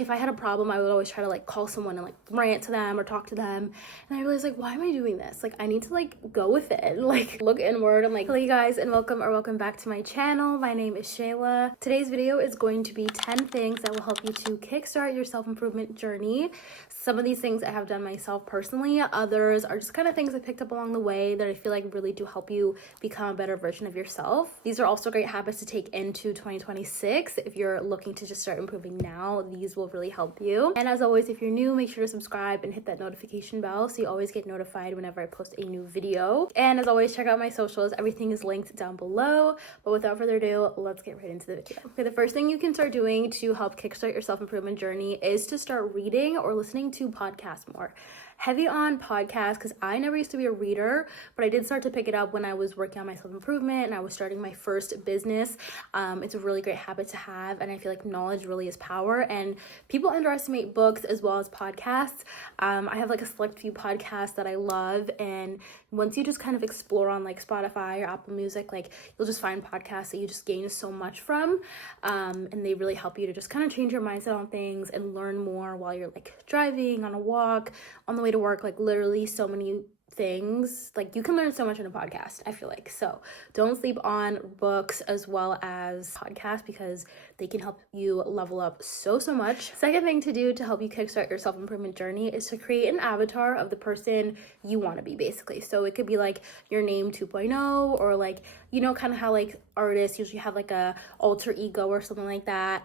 if I had a problem, I would always try to like call someone and like rant to them or talk to them. And I realized like, why am I doing this? Like I need to like go with it and like look inward. I'm like, hello you guys and welcome back to my channel. My name is Shayla. Today's video is going to be 10 things that will help you to kickstart your self-improvement journey. Some of these things I have done myself personally. Others are just kind of things I picked up along the way that I feel like really do help you become a better version of yourself. These are also great habits to take into 2026. If you're looking to just start improving now, these will really help you. And as always, if you're new, make sure to subscribe and hit that notification bell so you always get notified whenever I post a new video. And as always, check out my socials. Everything is linked down below. But without further ado, let's get right into the video. Okay, the first thing you can start doing to help kickstart your self-improvement journey is to start reading or listening to podcasts more. Heavy on podcasts because I never used to be a reader, but I did start to pick it up when I was working on my self-improvement and I was starting my first business. It's a really great habit to have, and I feel like knowledge really is power, and people underestimate books as well as podcasts. I have like a select few podcasts that I love, and once you just kind of explore on like Spotify or Apple Music, like you'll just find podcasts that you just gain so much from, and they really help you to just kind of change your mindset on things and learn more while you're like driving, on a walk, on the way to work. Like literally so many things, like you can learn so much in a podcast, I feel like. So don't sleep on books as well as podcasts because they can help you level up so much. Second thing to do to help you kickstart your self-improvement journey is to create an avatar of the person you want to be, basically. So it could be like your name 2.0, or like, you know, kind of how like artists usually have like a alter ego or something like that,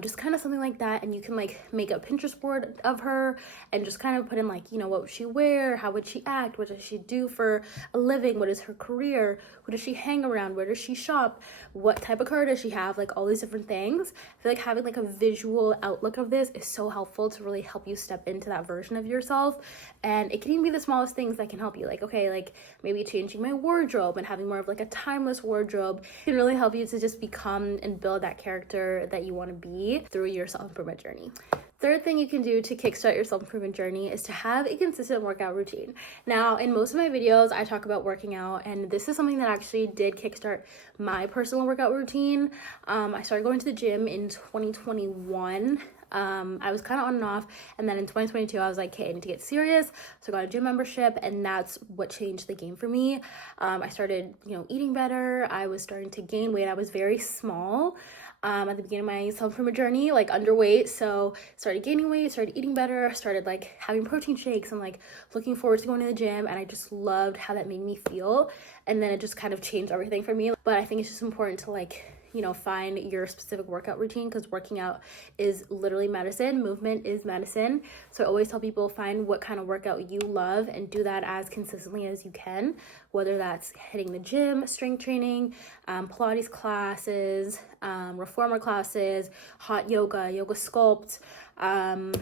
just kind of something like that. And you can like make a Pinterest board of her and just kind of put in like, you know, what would she wear, how would she act, what does she do for a living, what is her career, who does she hang around, where does she shop, what type of car does she have, like all these different things. I feel like having like a visual outlook of this is so helpful to really help you step into that version of yourself. And it can even be the smallest things that can help you, like, okay, like maybe changing my wardrobe and having more of like a timeless wardrobe can really help you to just become and build that character that you want to be through your self-improvement journey. Third thing you can do to kickstart your self-improvement journey is to have a consistent workout routine. Now, in most of my videos, I talk about working out, and this is something that actually did kickstart my personal workout routine. I started going to the gym in 2021. I was kind of on and off, and then in 2022 I was like, okay, I need to get serious, so I got a gym membership, and that's what changed the game for me. I started, you know, eating better. I was starting to gain weight. I was very small at the beginning of my self-improvement journey, like underweight, so started gaining weight, started eating better, started like having protein shakes and like looking forward to going to the gym, and I just loved how that made me feel, and then it just kind of changed everything for me. But I think it's just important to like, you know, find your specific workout routine, because working out is literally medicine. Movement is medicine. So I always tell people, find what kind of workout you love and do that as consistently as you can, whether that's hitting the gym, strength training, Pilates classes, reformer classes, hot yoga, yoga sculpt, trying to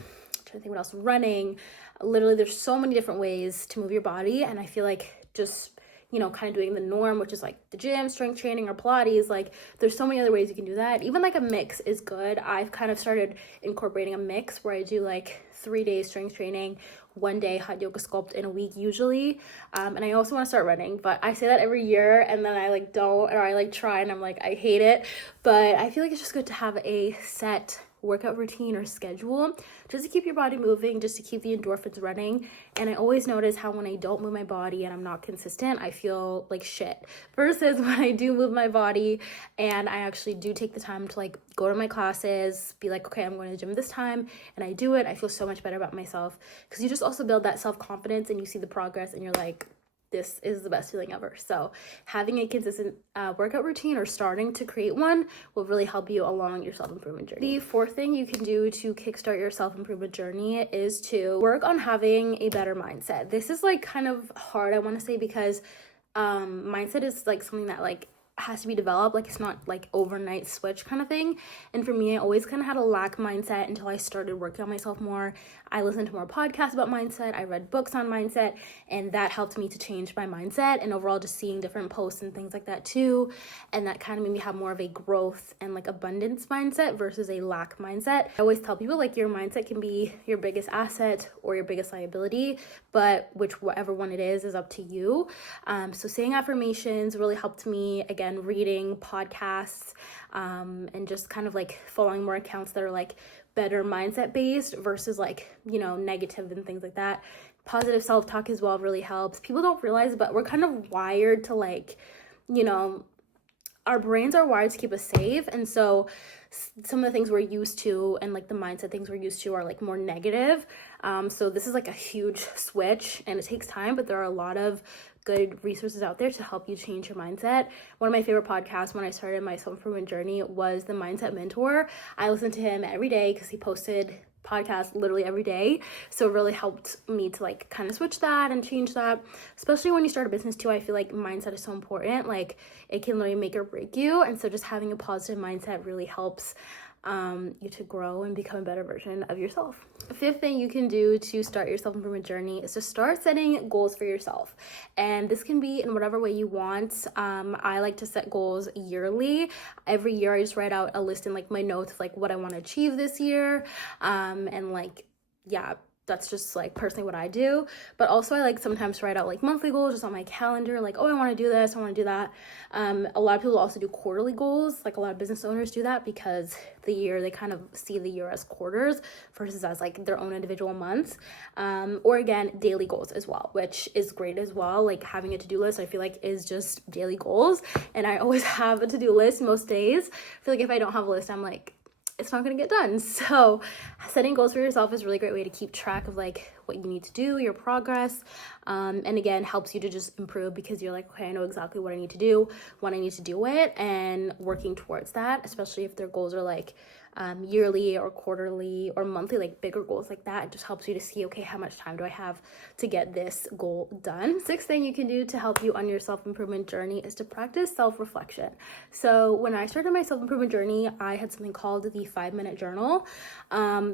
think what else, running. Literally there's so many different ways to move your body, and I feel like just, you know, kind of doing the norm, which is like the gym, strength training, or Pilates, like there's so many other ways you can do that. Even like a mix is good. I've kind of started incorporating a mix where I do like 3 days strength training, 1 day hot yoga sculpt in a week usually. And I also want to start running, but I say that every year and then I like don't, or I like try and I'm like, I hate it. But I feel like it's just good to have a set workout routine or schedule just to keep your body moving, just to keep the endorphins running. And I always notice how when I don't move my body and I'm not consistent, I feel like shit, versus when I do move my body and I actually do take the time to like go to my classes, be like, okay, I'm going to the gym this time, and I do it, I feel so much better about myself, because you just also build that self-confidence and you see the progress and you're like, this is the best feeling ever. So having a consistent workout routine or starting to create one will really help you along your self-improvement journey. The fourth thing you can do to kickstart your self-improvement journey is to work on having a better mindset. This is like kind of hard, I want to say, because mindset is like something that like has to be developed. Like it's not like overnight switch kind of thing. And for me, I always kind of had a lack mindset until I started working on myself more. I listened to more podcasts about mindset. I read books on mindset, and that helped me to change my mindset, and overall just seeing different posts and things like that too. And that kind of made me have more of a growth and like abundance mindset versus a lack mindset. I always tell people like your mindset can be your biggest asset or your biggest liability, but whatever one it is up to you. So saying affirmations really helped me. Again, reading podcasts, and just kind of like following more accounts that are like better mindset based versus like, you know, negative and things like that. Positive self-talk as well really helps. People don't realize, but we're kind of wired to like, you know, our brains are wired to keep us safe. And so some of the things we're used to and like the mindset things we're used to are like more negative. So this is like a huge switch and it takes time, but there are a lot of good resources out there to help you change your mindset. One of my favorite podcasts when I started my self-improvement journey was the Mindset Mentor. I listened to him every day because he posted podcasts literally every day. So it really helped me to like kind of switch that and change that, especially when you start a business too. I feel like mindset is so important. Like it can literally make or break you. And so just having a positive mindset really helps you to grow and become a better version of yourself. The fifth thing you can do to start your self-improvement journey is to start setting goals for yourself. And this can be in whatever way you want. I like to set goals yearly. Every year I just write out a list in like my notes of like what I want to achieve this year. And like, yeah, that's just like personally what I do. But also I like sometimes write out like monthly goals just on my calendar, like, oh, I want to do this, I want to do that. A lot of people also do quarterly goals. Like a lot of business owners do that because the year, they kind of see the year as quarters versus as like their own individual months. Or again, daily goals as well, which is great as well. Like having a to-do list, I feel like is just daily goals. And I always have a to-do list most days. I feel like if I don't have a list, I'm like, it's not going to get done. So setting goals for yourself is a really great way to keep track of like what you need to do, your progress. And again, helps you to just improve because you're like, okay, I know exactly what I need to do, when I need to do it, and working towards that, especially if their goals are like yearly or quarterly or monthly, like bigger goals like that. It just helps you to see, okay, how much time do I have to get this goal done? Sixth thing you can do to help you on your self-improvement journey is to practice self-reflection. So when I started my self-improvement journey, I had something called the 5-minute journal.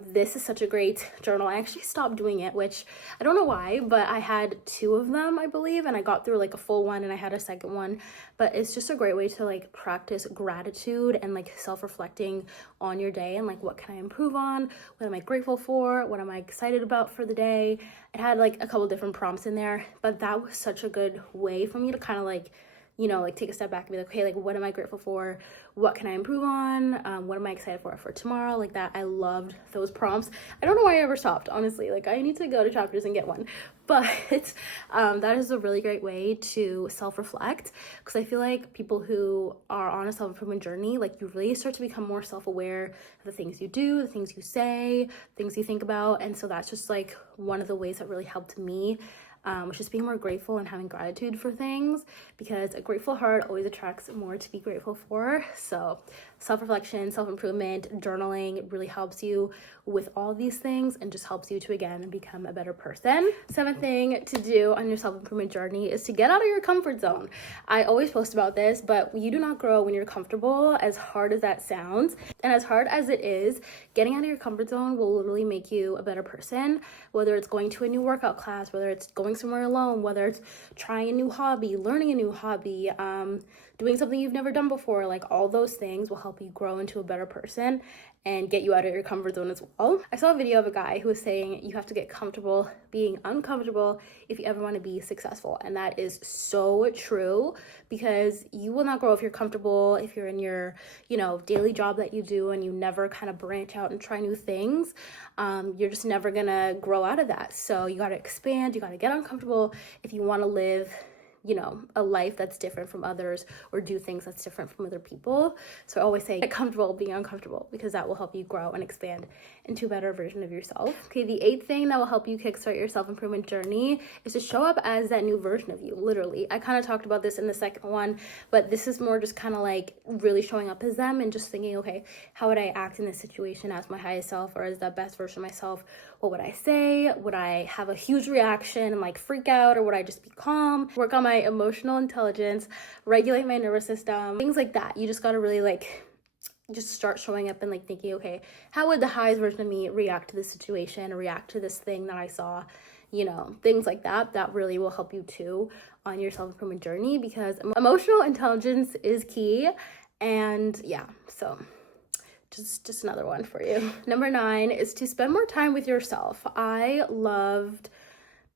This is such a great journal. I actually stopped doing it, which I don't know why, but I had 2 of them, I believe, and I got through like a full one and I had a second one. But it's just a great way to like practice gratitude and like self-reflecting on your day and like what can I improve on, what am I grateful for, what am I excited about for the day. It had like a couple different prompts in there, but that was such a good way for me to kind of like, you know, like take a step back and be like, okay, like what am I grateful for? What can I improve on? What am I excited for tomorrow? Like that. I loved those prompts. I don't know why I ever stopped, honestly. Like I need to go to Chapters and get one. But that is a really great way to self-reflect, because I feel like people who are on a self-improvement journey, like you really start to become more self-aware of the things you do, the things you say, things you think about. And so that's just like one of the ways that really helped me, which is being more grateful and having gratitude for things, because a grateful heart always attracts more to be grateful for. So self-reflection, self-improvement, journaling really helps you with all these things and just helps you to, again, become a better person. Seventh thing to do on your self-improvement journey is to get out of your comfort zone. I always post about this, but you do not grow when you're comfortable, as hard as that sounds. And as hard as it is, getting out of your comfort zone will literally make you a better person, whether it's going to a new workout class, whether it's going somewhere alone, whether it's trying a new hobby, learning a new hobby, doing something you've never done before. Like all those things will help you grow into a better person and get you out of your comfort zone as well. I saw a video of a guy who was saying you have to get comfortable being uncomfortable if you ever want to be successful. And that is so true, because you will not grow if you're comfortable, if you're in your, you know, daily job that you do and you never kind of branch out and try new things. You're just never gonna grow out of that. So you got to expand, you got to get uncomfortable if you want to live, you know, a life that's different from others or do things that's different from other people. So I always say get comfortable being uncomfortable, because that will help you grow and expand into a better version of yourself. Okay, the 8th thing that will help you kickstart your self-improvement journey is to show up as that new version of you, literally. I kind of talked about this in the second one, but this is more just kind of like really showing up as them and just thinking, okay, how would I act in this situation as my highest self or as the best version of myself? What would I say? Would I have a huge reaction and like freak out, or would I just be calm? Work on my emotional intelligence, regulate my nervous system, things like that. You just got to really like just start showing up and like thinking, okay, how would the highest version of me react to this situation or react to this thing that I saw? You know, things like that. That really will help you too on your self-improvement journey, because emotional intelligence is key. And yeah, so just another one for you. Number 9 is to spend more time with yourself. I loved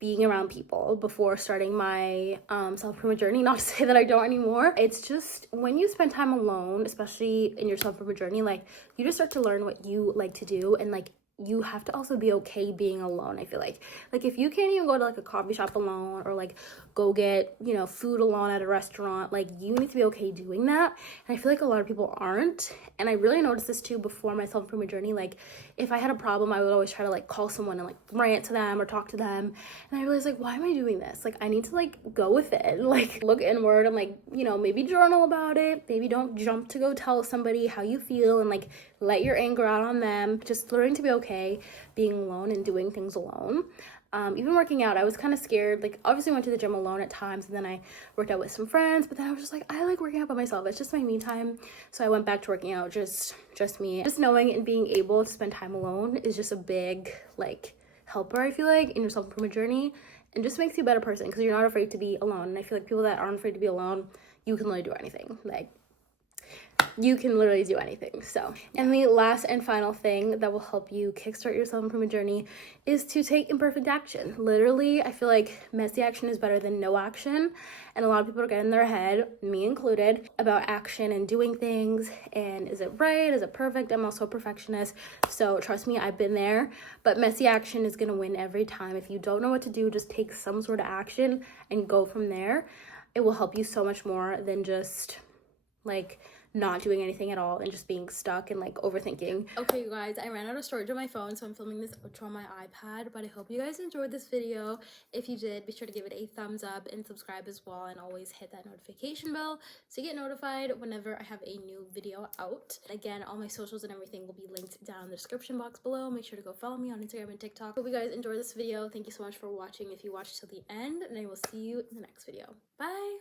being around people before starting my self-improvement journey. Not to say that I don't anymore. It's just when you spend time alone, especially in your self-improvement journey, like you just start to learn what you like to do, and like you have to also be okay being alone. I feel like if you can't even go to like a coffee shop alone, or like go get, you know, food alone at a restaurant, like you need to be okay doing that. And I feel like a lot of people aren't. And I really noticed this too before my self-improvement journey. Like if I had a problem, I would always try to like call someone and like rant to them or talk to them. And I realized like, why am I doing this? Like I need to like go with it, like look inward and like, you know, maybe journal about it. Maybe don't jump to go tell somebody how you feel and like let your anger out on them. Just learning to be okay being alone and doing things alone. Even working out, I was kind of scared. Like obviously went to the gym alone at times, and then I worked out with some friends, but then I was just like, I like working out by myself. It's just my me time. So I went back to working out just me. Just knowing and being able to spend time alone is just a big like helper, I feel like, in your self-improvement journey, and just makes you a better person because you're not afraid to be alone. And I feel like people that aren't afraid to be alone, you can literally do anything. Like you can literally do anything. So, and the last and final thing that will help you kickstart your self-improvement journey is to take imperfect action. Literally, I feel like messy action is better than no action. And a lot of people are getting in their head, me included, about action and doing things. And is it right? Is it perfect? I'm also a perfectionist. So trust me, I've been there. But messy action is going to win every time. If you don't know what to do, just take some sort of action and go from there. It will help you so much more than just like not doing anything at all and just being stuck and like overthinking. Okay, you guys, I ran out of storage on my phone, so I'm filming this outro on my iPad, but I hope you guys enjoyed this video. If you did, be sure to give it a thumbs up and subscribe as well, and always hit that notification bell so you get notified whenever I have a new video out. Again, all my socials and everything will be linked down in the description box below. Make sure to go follow me on Instagram and TikTok. Hope you guys enjoyed this video. Thank you so much for watching if you watched till the end, and I will see you in the next video. Bye!